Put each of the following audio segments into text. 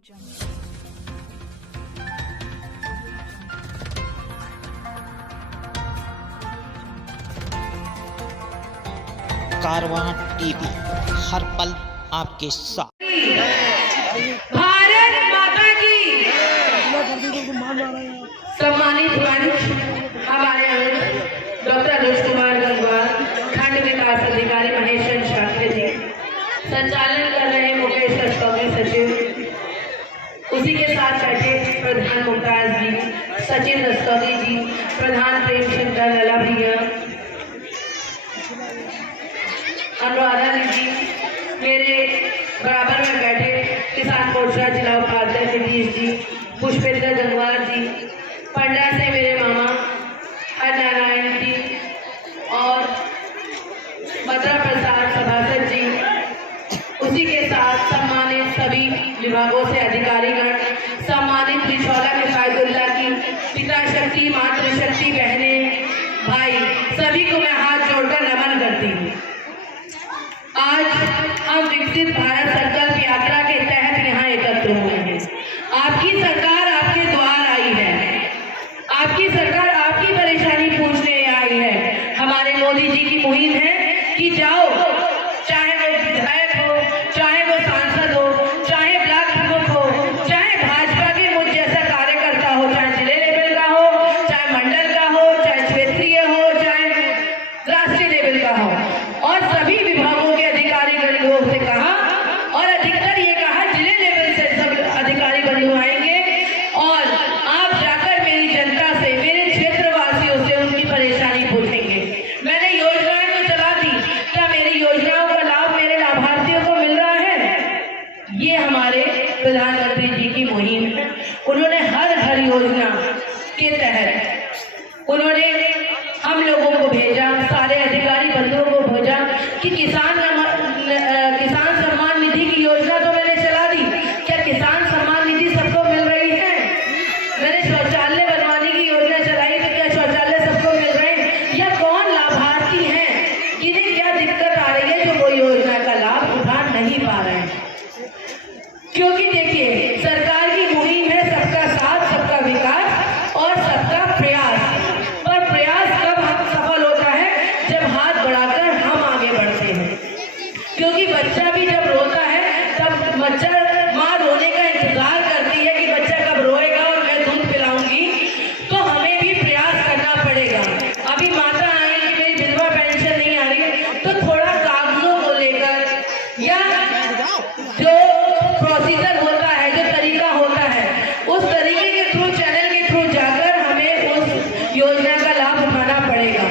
कारवां TV हर पल आपके साथ। भारत माता की। सम्मानित मंच हमारे डॉक्टर अनुज कुमार गंगवार, खंड विकास अधिकारी महेश चंद्र शाक्य जी, संचालन कर रहे मुकेश रस्तोगी सचिव, उसी के साथ बैठे प्रधान मुमताज जी, सचिन रस्तोगी जी, प्रधान प्रेम शंकर लला भैया, अनुराधा जी, मेरे बराबर में बैठे किसान मोर्चा जिला उपाध्यक्ष नीतीश जी, पुष्पेंद्र गंगवार जी, पंडा से मेरे मामा हरनारायण जी और मथुरा प्रसाद सभासद जी, उसी के साथ सम्मानित सभी विभागों से अधिकारीगण, सम्मानित बिछौला किफायतुल्लाह की पिता शक्ति मातृ शक्ति बहनें भाई, सभी को मैं हाथ जोड़कर नमन करती हूँ। आज हम विकसित भारत संकल्प यात्रा के तहत यहाँ एकत्र हुए हैं। आपकी सरकार आपके द्वार आई है, आपकी सरकार आपकी परेशानी पूछने आई है। हमारे मोदी जी की मुहिम है कि जाओ, चाहे वो विधायक हो, चाहे वो सांसद हो, चाहे ब्लॉक प्रमुख हो, चाहे भाजपा के मुझ जैसा कार्यकर्ता हो, चाहे जिले लेवल का हो, चाहे मंडल का हो, चाहे क्षेत्रीय हो, चाहे राष्ट्रीय लेवल का हो, और सभी विभागों के अधिकारी गणों से कहा, और अधिकतर ये कहा जिले लेवल से सब अधिकारी गणों आएंगे और आप जाकर मेरी जनता से, मेरे क्षेत्रवासियों से उनकी परेशानी पूछेंगे। मैंने योजनाएं तो चला दी, क्या मेरी योजनाओं का लाभ मेरे लाभार्थियों को मिल रहा है? ये हमारे प्रधानमंत्री जी की मुहिम है। उन्होंने हर घर योजना के तहत उन्होंने हम लोगों को भेजा, सारे अधिकारी बंधुओं को भेजा कि किसान सम्मान निधि की योजना तो मैंने चला दी, क्या किसान सम्मान निधि सबको मिल रही है? मैंने शौचालय बनवाने की योजना चलाई, तो क्या शौचालय सबको मिल रहे हैं? या कौन लाभार्थी हैं जिन्हें क्या दिक्कत आ रही है जो वो योजना का लाभ उठा नहीं पा रहे हैं? क्योंकि देखिए, सरकार की मुहिम है सबका साथ, सबका विकास और सबका प्रयास। पर प्रयास कब सफल होता है? जब हाथ बढ़ाकर हम आगे बढ़ते हैं। क्योंकि बच्चा भी जब रोता है तब माँ रोने का इंतजार करती है कि बच्चा कब रोएगा और मैं दूध पिलाऊंगी, तो हमें भी प्रयास करना पड़ेगा। अभी माता आई कि मेरी विधवा पेंशन नहीं आ रही, तो थोड़ा कागजों को लेकर या जो प्रोसीजर होता है, जो तरीका होता है, उस तरीके के थ्रू, चैनल के थ्रू जाकर हमें उस योजना का लाभ उठाना पड़ेगा।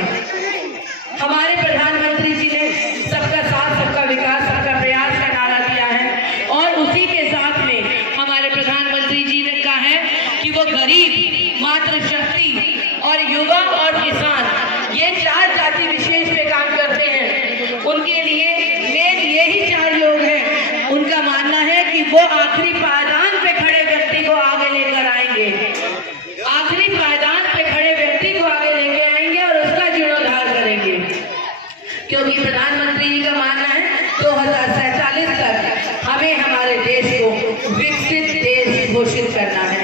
हमारे प्रधानमंत्री जी ने सबका साथ, सबका विकास, सबका प्रयास का नारा दिया है, और उसी के साथ में हमारे प्रधानमंत्री जी ने कहा है कि वो गरीब, मातृशक्ति और युवा और किसान, ये चार जाति विशेष पे काम करते हैं। उनके लिए मेन यही चार लोग हैं। उनका मानना है कि वो आखिरी पायदान पे खड़े व्यक्ति को आगे लेकर आएंगे, आखिरी पायदान पे खड़े व्यक्ति को आगे लेकर आएंगे और उसका जीर्णोद्धार करेंगे। क्योंकि प्रधानमंत्री जी का मानना है 2047 तक हमें हमारे देश को विकसित देश घोषित करना है।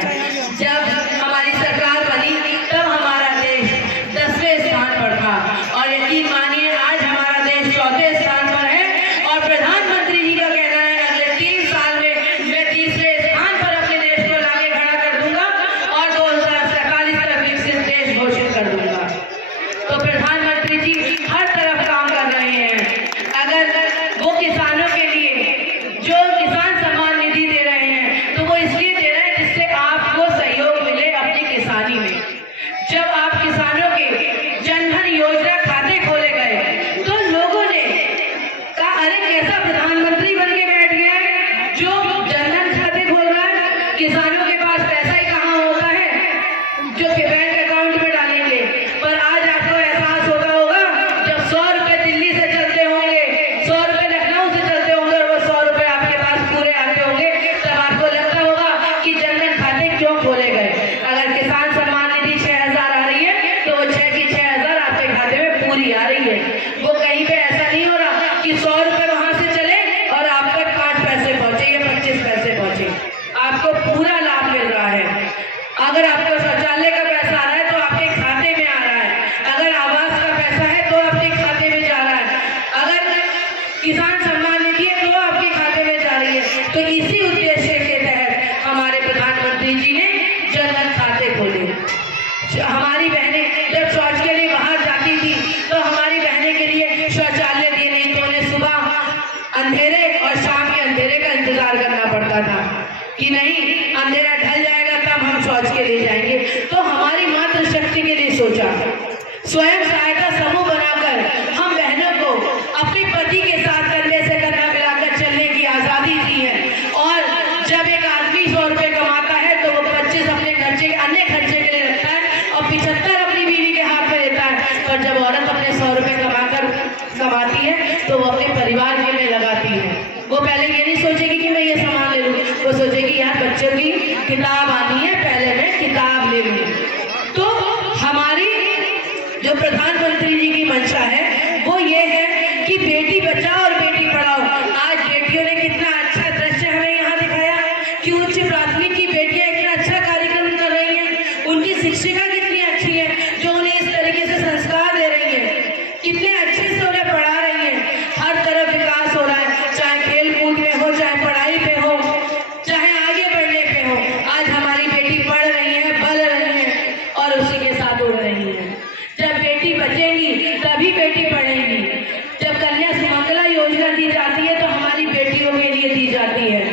जब हमारी सरकार बनी तब हमारा देश 10वें स्थान पर था, और यकीन मानिए आज हमारा देश 4थे स्थान पर है। और प्रधानमंत्री जी का कहना है अगले 3 साल में मैं 30वें स्थान पर अपने देश को लाके खड़ा कर दूंगा और 2047 तक विकसित देश घोषित कर दूंगा। तो प्रधानमंत्री जी हर तरफ काम कर रहे हैं। अगर वो किसानों के लिए जो किसान सम्मान निधि दे रहे हैं, तो वो इसलिए दे रहे हैं जिससे आप अगर आपको शौचालय का पैसा आ रहा है तो आपके खाते में आ रहा है, अगर आवास का पैसा है तो आपके खाते में जा रहा है, अगर किसान सम्मान निधि है तो आपके खाते में जा रही है। तो इसी उद्देश्य के तहत हमारे प्रधानमंत्री जी ने जन धन खाते खोले। हमारी बहनें जब शौच के लिए बाहर जाती थी तो हमारी बहनें के लिए शौचालय दिए नहीं तो उन्हें सुबह अंधेरे और शाम के अंधेरे का इंतजार करना पड़ता था कि नहीं अंधेरा ढल जाएगा तब हम शौच के लिए जाएंगे। तो हमारी मातृशक्ति के लिए सोचा, स्वयं सहायता समूह बनाकर हम बहनों को अपने पति के साथ कंधे से कंधा मिलाकर चलने की आजादी दी है। और जब एक आदमी 100 रुपये कमाता है तो वो 25 अपने खर्चे अन्य खर्चे के लिए रखता है और 75 अपनी बीवी के हाथ में देता है। पर जब औरत अपने 100 रुपये कमाती है तो वो अपने परिवार के में लगाती है। वो पहले ये नहीं सोचेगी कि मैं ये सामान ले लूँ, वो सोचेगी यार बच्चों की किताब आनी है, पहले मैं किताब ले लूँ। तो हमारी जो प्रधानमंत्री जी की मंशा है वो ये है कि बेटी बचाओ और बेटी पढ़ाओ। आज बेटियों ने कितना अच्छा दृश्य हमें यहाँ दिखाया कि उच्च प्राथमिक की बेटियां इतना अच्छा कार्यक्रम कर रही हैं, उनकी शिक्षिका कितनी अच्छी है जो उन्हें इस तरीके से संस्कार दे रही है, कितने अच्छे से उन्हें पढ़ा रही है। हर तरफ विकास हो रहा है, चाहे खेल कूद में हो, चाहे पढ़ाई पे हो, चाहे आगे बढ़ने पे हो। आज हमारी बेटी पढ़ रही है, बल रही है और उसी के साथ उड़ रही है। जब बेटी बचेगी तभी बेटी पढ़ेगी। जब कन्या सुमंगला योजना दी जाती है तो हमारी बेटियों के लिए दी जाती है।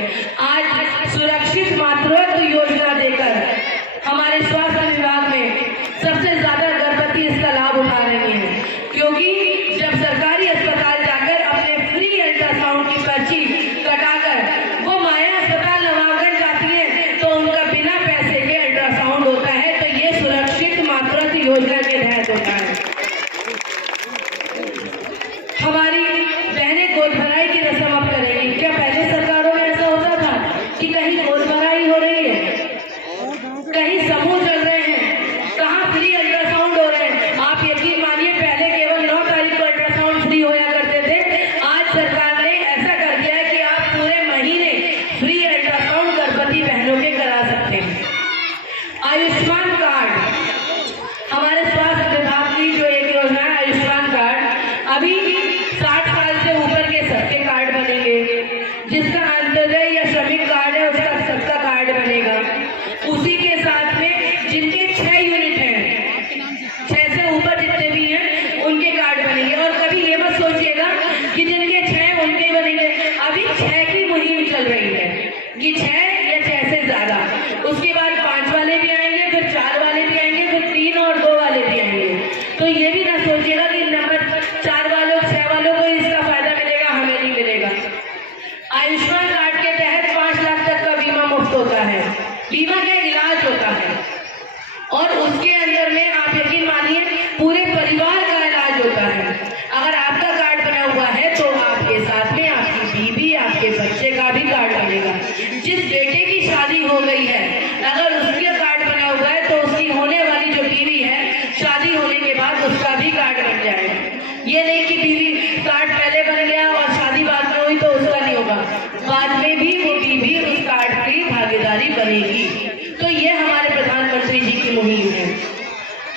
आज सुरक्षित मातृत्व योजना देकर हमारे स्वास्थ्य विभाग में सबसे ज्यादा गर्भवती इसका लाभ उठा रही है, क्योंकि जब सरकारी अस्पताल जाकर अपने फ्री अल्ट्रासाउंड की पर्ची कटाकर वो माया अस्पताल नवाबगंज जाती है तो उनका बिना पैसे के अल्ट्रासाउंड होता है। तो ये सुरक्षित मातृत्व योजना के तहत होता है। हमारी बहनें गोद भराई की रस्म अब करेंगी। क्या पहले सरकारों में ऐसा होता था कि कहीं गोद भराई हो रही है, कहीं समूह चल रहे हैं, कहाँ फ्री अल्ट्रासाउंड हो रहे हैं? आप यकीन मानिए पहले केवल 9 तारीख को अल्ट्रासाउंड फ्री होया करते थे। आज सरकार ने ऐसा कर दिया है कि आप पूरे महीने फ्री अल्ट्रासाउंड गर्भवती बहनों के करा सकते हैं। आयुष्मान कार्ड, हमारे स्वास्थ्य विभाग की जो एक योजना है आयुष्मान कार्ड, अभी 60 साल से ऊपर के सबके कार्ड बनेंगे। जिसका अंत्योदय या श्रमिक कार्ड है उसका सबका कार्ड बनेगा। उसी के साथ में जिनके 6 यूनिट हैं, 6 से ऊपर जितने भी हैं उनके कार्ड बनेंगे। और कभी ये मत सोचिएगा कि जिनके 6 उनके ही बनेंगे। अभी 6 की मुहिम चल रही है कि 6 या 6 से ज्यादा, उसके बाद 5 वाले भी आएंगे, फिर 4 वाले भी आएंगे, फिर 3 और 2 वाले भी आएंगे। तो ये भी ना सोचिएगा कि नंबर 4 वालों 6 वालों को इसका फायदा मिलेगा, हमें नहीं मिलेगा। आयुष्मान कार्ड के तहत 5 लाख तक का बीमा मुफ्त होता है। बीमा का इलाज होता है और उसके अंदर में आप यकीन मानिए पूरे परिवार का इलाज होता है। अगर आपका कार्ड बना हुआ है तो आपके साथ में आपकी बीवी, आपके बच्चे का भी कार्ड बनेगा। जिस बेटे की शादी हो गई है अगर उसके कार्ड बना हुआ है तो उसकी होने वाली जो बीवी है शादी होने के बाद उसका भी कार्ड बन जाएगा। ये नहीं कि बीवी कार्ड पहले बन गया और शादी बाद में हुई तो उसका नहीं होगा, बाद में भी वो बीवी उस कार्ड की भागीदारी बनेगी। तो ये हमारे प्रधानमंत्री जी की मुहिम है।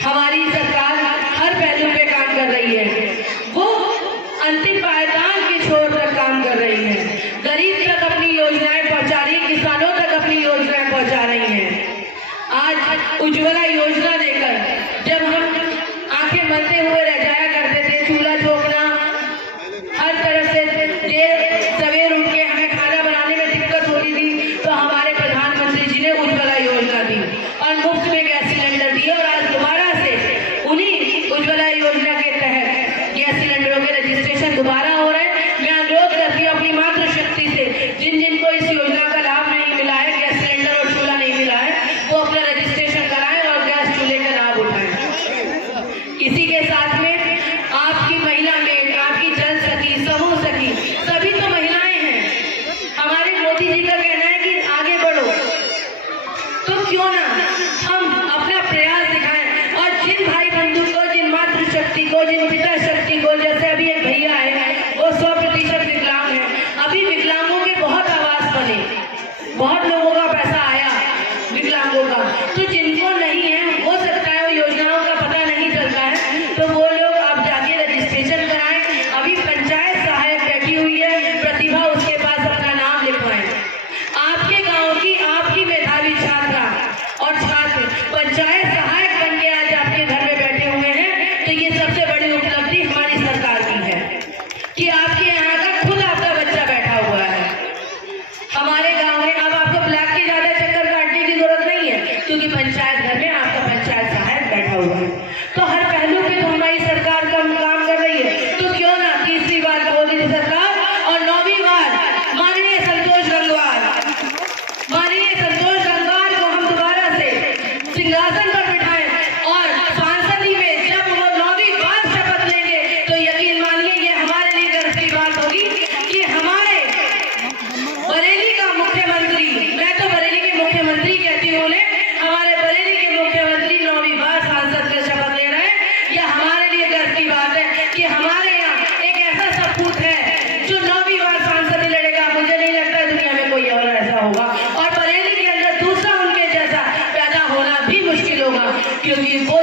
हमारी सरकार हर पहलू पे काम कर रही है, वो अंतिम पायदान के छोर तक काम कर रही है। गरीब तक अपनी योजनाएं पहुंचा रही है, किसानों तक अपनी योजनाएं पहुंचा रही हैं। आज उज्ज्वला योजना देकर जब हम आंखें मलते हुए रह जाया करते थे, चूल्हा झोंकना हर तरफ से सवेर उठ के हमें खाना बनाने में दिक्कत होती थी, तो हमारे प्रधानमंत्री जी ने उज्ज्वला योजना दी और मुफ्त में गैस सिलेंडर दिए। और आज दोबारा से उन्हीं उज्ज्वला योजना के तहत गैस सिलेंडरों के रजिस्ट्रेशन दोबारा हो रहे हैं। मैं अनुरोध करती हूँ अपनी मातृशक्ति से, जिन जिनको इस योजना का लाभ नहीं मिला है, गैस सिलेंडर और चूल्हा नहीं मिला है, वो अपना रजिस्ट्रेशन कराएं और गैस चूल्हे का लाभ उठाएं। इसी के साथ में आपकी महिला मेट, आपकी जल सखी, समूह सखी, सभी तो महिलाएं हैं। हमारे मोदी जी का कहना है कि आगे बढ़ो, तो क्यों ना हम अपना प्रयास दिखाएं। और जिन भाई बंधु को, जिन मातृशक्ति को, जिन पिता शक्ति को, जैसे अभी एक भैया है वो 100% विकलांग है, अभी विकलांगों के बहुत आवास बने, बहुत लोगों का पैसा आया विकलांगों का। तो जिनको क्योंकि वो